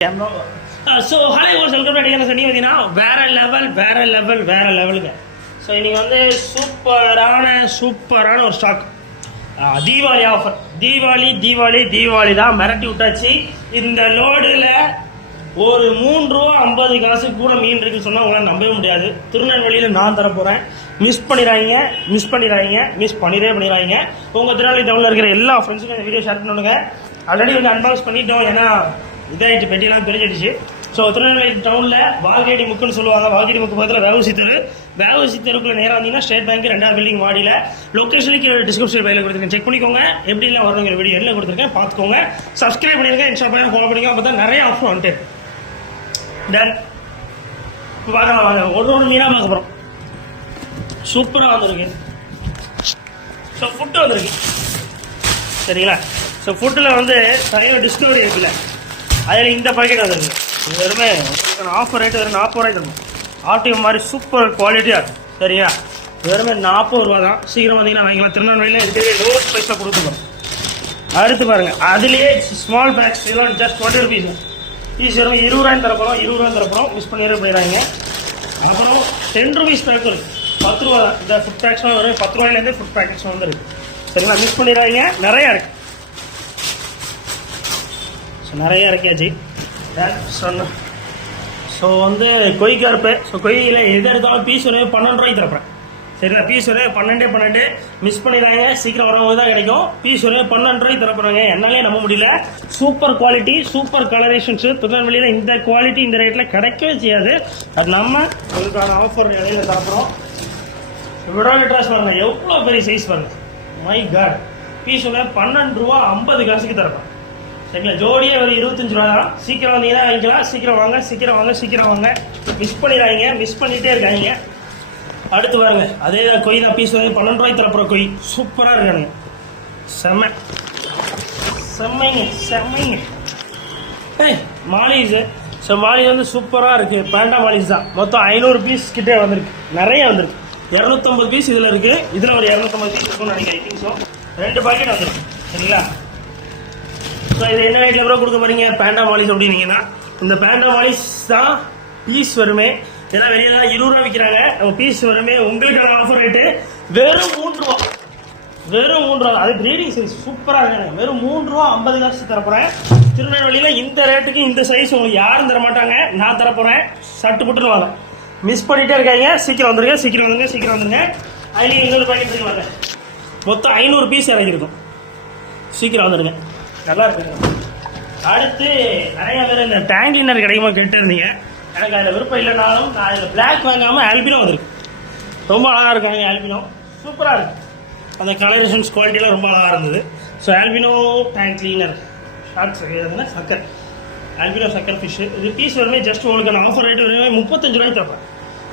So hello ஒரு welcome to என்ன சொன்னி பார்த்தீங்கன்னா வேற லெவலுங்க. ஸோ இன்னைக்கு வந்து சூப்பரான ஒரு ஸ்டாக் தீபாவளி ஆஃபர். தீபாவளி தான் மிரட்டி விட்டாச்சு. இந்த லோடில் ஒரு ₹3.50 கூட மீன் இருக்குன்னு சொன்னால் உங்களால் நம்பவே முடியாது. திருநெல்வேலியில் நான் தரப்போகிறேன். மிஸ் பண்ணிடாதீங்க. உங்கள் திருநெல்வேலி டவுனில் இருக்கிற எல்லா ஃப்ரெண்ட்ஸுக்கும் இந்த வீடியோ ஷேர் பண்ணுங்க. ஆல்ரெடி வந்து அன்பாக்ஸ் பண்ணிட்டோம், ஏன்னா இதாகிட்டு பெட்டியெல்லாம் பிரிஞ்சிடுச்சு. ஸோ திருநெல்வேலி டவுனில் வால்கேடி முக்குன்னு சொல்லுவாங்க. வால்கேடி முக்கு பக்கத்தில் வேவசி தெருக்குள்ள நேராக வந்தீங்கன்னா ஸ்டேட் பேங்க் 2வது பில்டிங் மாடியில். லொக்கேஷனுக்கு டிஸ்கிரிப்ஷன் பையில் கொடுத்துருக்கேன், செக் பண்ணிக்கோங்க. எப்படிலாம் வரணுங்கிற வீடியோ எல்லாம் கொடுத்துருக்கேன், பார்த்துக்கோங்க. சப்ஸ்கிரைப் பண்ணிடுங்க, இன்ஸ்டா பண்ணி ஃபாலோ பண்ணிக்கோங்க. அப்போ தான் நிறைய ஆஃபர் வந்துட்டு டன். இப்போ பார்க்கலாம், ஒரு மீனாக பார்க்க போகிறோம். சூப்பராக வந்திருக்கு. ஸோ ஃபுட்டு வந்திருக்கு சரிங்களா. ஸோ ஃபுட்டில் வந்து தனியாக டிஸ்கவரி இருக்குல்ல, அதில் இந்த பாக்கெட் வந்துருக்கு. இது வெறுமே உங்களுக்கு ஆஃபர் ரேட்டு வெறும் ₹40 இருக்கும். ஆர்டிஎம் மாதிரி சூப்பர் குவாலிட்டியாக இருக்கும் சரியா. வெறுமே ₹40 தான். சீக்கிரம் வந்தீங்கன்னா வாங்கிக்கலாம். திருநெல்வேலியில் இருக்கிற லோவஸ்ட் ப்ரைஸில் கொடுத்துருக்கோம். அடுத்து பாருங்கள், அதுலேயே ஸ்மால் பேக்ஸ் இதெல்லாம் ஜஸ்ட் ₹20 பீஸ். வெறும் ₹20 தரப்போகிறோம். மிஸ் பண்ணிடுறாங்க. அப்புறம் ₹10 பேக் இருக்குது, ₹10 தான். இந்த ஃபுட் பேக்ஸ்லாம் வரும் ₹10 ஃபுட் பேக்கெட்ஸ் வந்துருக்கு சரிங்களா. மிஸ் பண்ணிடுறாங்க, நிறையா இருக்குது. ஸோ நிறையா இருக்காச்சு. ஸோ வந்து கொய்கருப்பு. ஸோ கொய்யில் எது எடுத்தாலும் பீஸ் ஒரு ₹12 தரப்பேன் சரிங்களா. பீஸ் ஒரு 12 மிஸ் பண்ணிடுறாங்க. சீக்கிரம் வரவங்க தான் கிடைக்கும். பீஸ் ஒரு ₹12 தரப்படுறாங்க. என்னாலே நம்ப முடியல. Super quality, super colourations. திருநெல்வேலியில் இந்த குவாலிட்டி இந்த ரேட்டில் கிடைக்கவே செய்யாது. அது நம்ம அதுக்கான ஆஃபர் இடையில தரப்போகிறோம். விடோல ட்ராஸ் பாருங்க, எவ்வளோ பெரிய சைஸ் பாருங்க. My God. பீஸ் ஒரு ₹12.50 தரப்பேன் சரிங்களா. ஜோடியே ஒரு ₹25 தான். சீக்கிரம் வந்தீங்கன்னா வாங்கிக்கலாம். சீக்கிரம் வாங்க. மிஸ் பண்ணிடுறாங்க, மிஸ் பண்ணிகிட்டே இருக்காங்க. அடுத்து பாருங்க, அதே தான் கொய் தான். பீஸ் வந்து ₹12 தரப்புற கொய். சூப்பராக இருக்கானுங்க, செம்மைங்க. மாலிஸு. ஸோ மாலிஸ் வந்து சூப்பராக இருக்குது. பேண்டா மாலிஸ் தான். மொத்தம் 500 பீஸ் கிட்டே வந்திருக்கு. நிறைய வந்திருக்கு. 250 பீஸ் இதில் இருக்குது. இதில் ஒரு 250 பீஸ் இருக்கும்னு நினைக்கிறேன். ஸோ 2 பாக்கெட் வந்திருக்கு சரிங்களா. ஸோ இது என்ன ரேட்டில் கூட கொடுக்க போகிறீங்க பேண்டா மாலிஸ் அப்படின்னீங்கன்னா, இந்த பேண்டா மாலிஸ் தான் பீஸ் வருமே. இதெல்லாம் வெளியெல்லாம் ₹20 விற்கிறாங்க. நம்ம பீஸ் வருமே. உங்களுக்கான ஆஃபர் ரேட்டு வெறும் ₹3. அது ப்ரீடிங் சைஸ் சூப்பராக இருக்காங்க. வெறும் ₹3.50 தரப்போகிறேன். திருநெல்வேலியில் இந்த ரேட்டுக்கு இந்த சைஸ் உங்களுக்கு யாரும் தர மாட்டாங்க. நான் தரப்போகிறேன். சட்டு புட்டுன்னு வாங்க. மிஸ் பண்ணிகிட்டே இருக்காங்க. சீக்கிரம் வந்துருங்க. அதுலேயும் இன்னொரு பாக்கெட் இருக்கு வாங்க. மொத்தம் 500 பீஸ் இறங்கியிருக்கும். சீக்கிரம் வந்துடுங்க, நல்லா இருக்குங்க. அடுத்து நிறைய பேர் இந்த டேங்க் கிளீனர் கிடைக்குமா கேட்டுருந்தீங்க. எனக்கு அதில் விருப்பம் இல்லைனாலும் நான் அதில் பிளாக் வாங்காமல் ஆல்பினோ வந்திருக்கு. ரொம்ப அழகாக இருக்காங்க ஆல்பினோ. சூப்பராக இருக்குது. அந்த கலரேஷன்ஸ் குவாலிட்டிலாம் ரொம்ப அழகாக இருந்தது. So albino tank cleaner shorts sucker. Albino sucker fish. இது பீஸ் வருமே ஜஸ்ட் உங்களுக்கு ஆஃபர் ரேட்டு வருமே ₹35 தரப்பேன்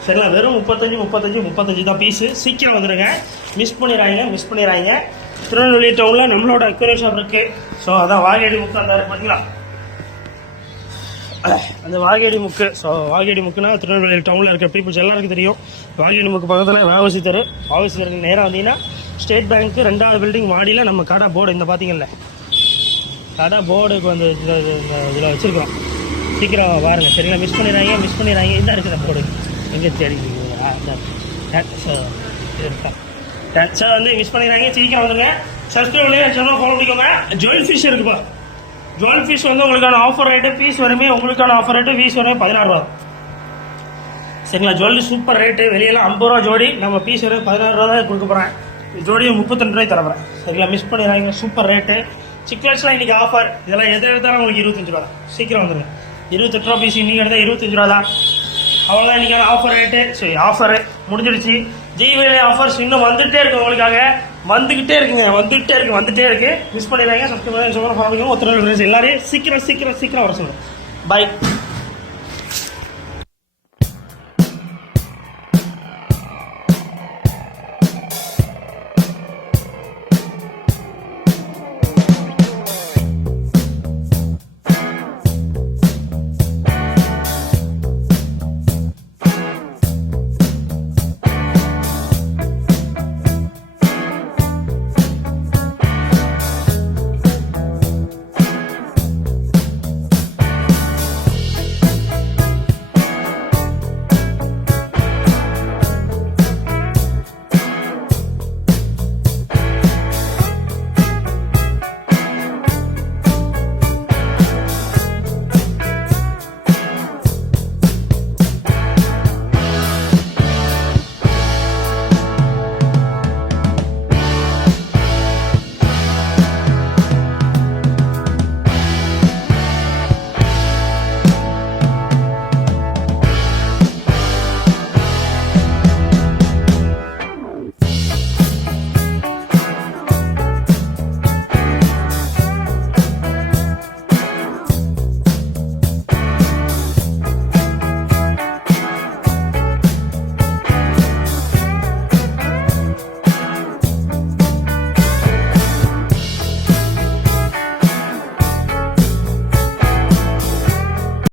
சரிங்களா. வெறும் 35 தான் பீஸு. சீக்கிரம் வந்துடுங்க, மிஸ் பண்ணிடுறாங்க. திருநெல்வேலி டவுனில் நம்மளோட அக்வேரியம் ஷாப் இருக்குது. ஸோ அதான் வாகேடி முக்கு அந்த பார்த்தீங்களா, அந்த வாகேடி முக்கு. ஸோ வாகேடி முக்குன்னா திருநெல்வேலி டவுனில் இருக்க பீப்புள்ஸ் எல்லாருக்கும் தெரியும். வாகேடி முக்கு பக்கத்தில் வேவசி தெருக்கு நேராக வந்தீங்கன்னா ஸ்டேட் பேங்க்கு 2வது பில்டிங் மாடியில் நம்ம கடை போர்டு இந்த பார்த்தீங்கல்ல, கடை போர்டுக்கு வந்து இதில் வச்சுருக்கோம். சீக்கிரம் பாருங்க சரிங்களா. மிஸ் பண்ணிடுறாங்க. இதான் இருக்குது போர்டு எங்கே தெரியுது. ஸோ வந்து மிஸ் பண்ணிடுறாங்க. சீக்கிரம் வந்துடுங்க. சப்ஸ்கிரைப் பண்ணி சேனல் ஃபாலோ பண்ணிக்கோங்க. ஜுவல் ஃபிஷ் இருக்குப்பா. ஜுவல் ஃபிஷ் வந்து உங்களுக்கான ஆஃபர் ரேட்டு பீஸ் வருமே பீஸ் வருமே ₹16 சரிங்களா. Jewel super rate. வெளியெல்லாம் ₹50 ஜோடி. நம்ம பீஸ் வரும் ₹16 தான் கொடுக்க போகிறேன். ஜோடியும் ₹32 தரப்போகிறேன் சரிங்களா. மிஸ் பண்ணிடுறாங்க. Super rate. சிக்லெட்ஸ்லாம் இன்றைக்கி ஆஃபர். இதெல்லாம் எது எடுத்தாலும் உங்களுக்கு ₹25 தான். சீக்கிரம் வந்துடுங்க. ₹28 பீஸ் இன்றைக்கி எடுத்தால் ₹25 தான். அவ்வளோதான் இன்றைக்கான ஆஃபர் ரேட்டு. சரி, ஆஃபரு முடிஞ்சிடுச்சு. ஜிவேல ஆஃபர்ஸ் இன்னும் வந்துகிட்டே இருக்கு உங்களுக்காக. வந்துகிட்டே இருக்கு. மிஸ் பண்ணிடுறாங்க. சப்ஸ்கிரைப் பண்ணி ஃபாலோ பண்ணிக்கோங்க. ஒருத்தர் எல்லாரையும் சீக்கிரம் வர சொல்லுங்கள். பாய்.